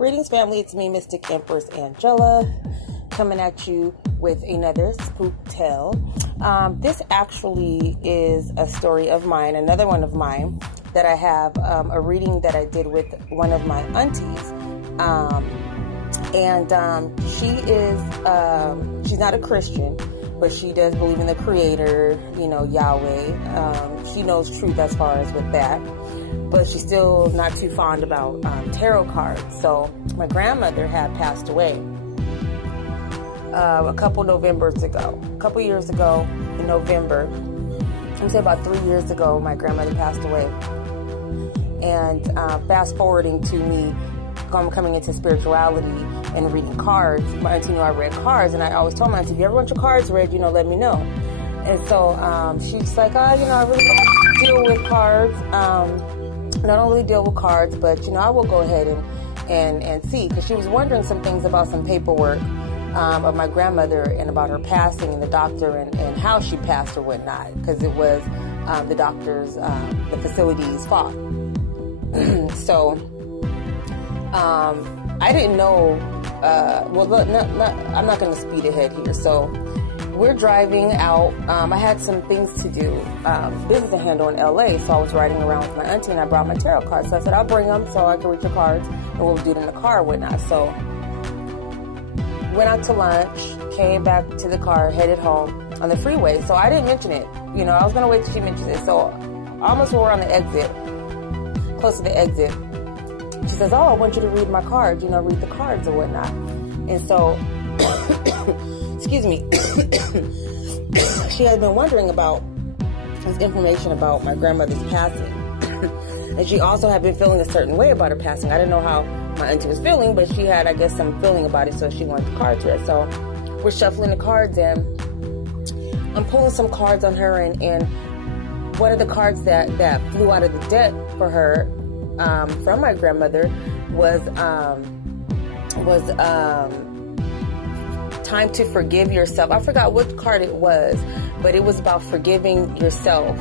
Greetings, family. It's me, Mystic Empress Angela, coming at you with another spook tale. This actually is a story of mine, another one of mine, that I have a reading that I did with one of my aunties. She's not a Christian, but she does believe in the Creator, Yahweh. She knows truth as far as with that. But she's still not too fond about tarot cards. So my grandmother had passed away a couple years ago in November. I'm saying about 3 years ago, my grandmother passed away. And fast forwarding to me coming into spirituality and reading cards, my auntie knew I read cards, and I always told my auntie, if you ever want your cards read, let me know. And so she's like, I really don't deal with cards. I don't really deal with cards, but I will go ahead and see, because she was wondering some things about some paperwork of my grandmother and about her passing and the doctor and how she passed or whatnot, because it was the doctor's, the facility's fault. So I didn't know. I'm not going to speed ahead here. So we're driving out. I had some things to do, business to handle in LA, so I was riding around with my auntie, and I brought my tarot cards. So I said, I'll bring them so I can read your cards, and we'll do it in the car or whatnot. So went out to lunch, came back to the car, headed home on the freeway. So I didn't mention it. I was going to wait till she mentions it. So almost when we're on the exit, close to the exit, she says, oh, I want you to read my cards, read the cards or whatnot. And so, excuse me, she had been wondering about this information about my grandmother's passing. And she also had been feeling a certain way about her passing. I didn't know how my auntie was feeling, but she had, I guess, some feeling about it, so she wanted the cards read. So we're shuffling the cards, and I'm pulling some cards on her, and one of the cards that flew out of the deck for her from my grandmother was time to forgive yourself. I forgot what card it was, but it was about forgiving yourself.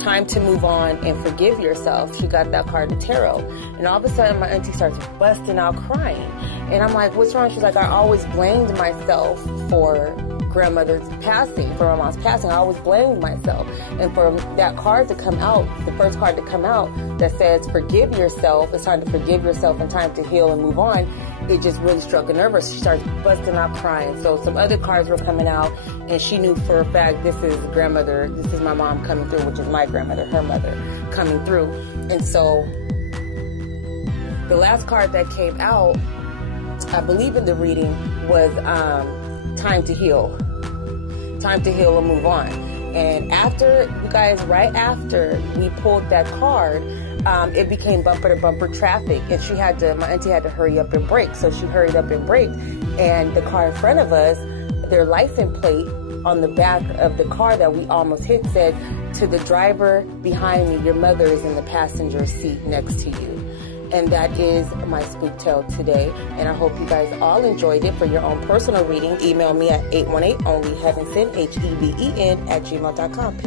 Time to move on and forgive yourself. She got that card in tarot. And all of a sudden, my auntie starts busting out crying. And I'm like, what's wrong? She's like, I always blamed myself for grandmother's passing, for my mom's passing. I always blamed myself. And for that card to come out, the first card to come out that says, forgive yourself, it's time to forgive yourself and time to heal and move on, it just really struck a nerve. She starts busting out crying. So some other cards were coming out, and she knew for a fact, this is grandmother, this is my mom coming through, which is my grandmother, her mother, coming through. And so the last card that came out, I believe in the reading, was time to heal. Time to heal and move on. And after, you guys, right after we pulled that card, it became bumper to bumper traffic, and my auntie had to hurry up and brake. So she hurried up and braked, and the car in front of us, their license plate on the back of the car that we almost hit said, to the driver behind me, your mother is in the passenger seat next to you. And that is my spook tale today. And I hope you guys all enjoyed it. For your own personal reading, email me at 818-ONLYHEAVENSEN, HEVEN @gmail.com.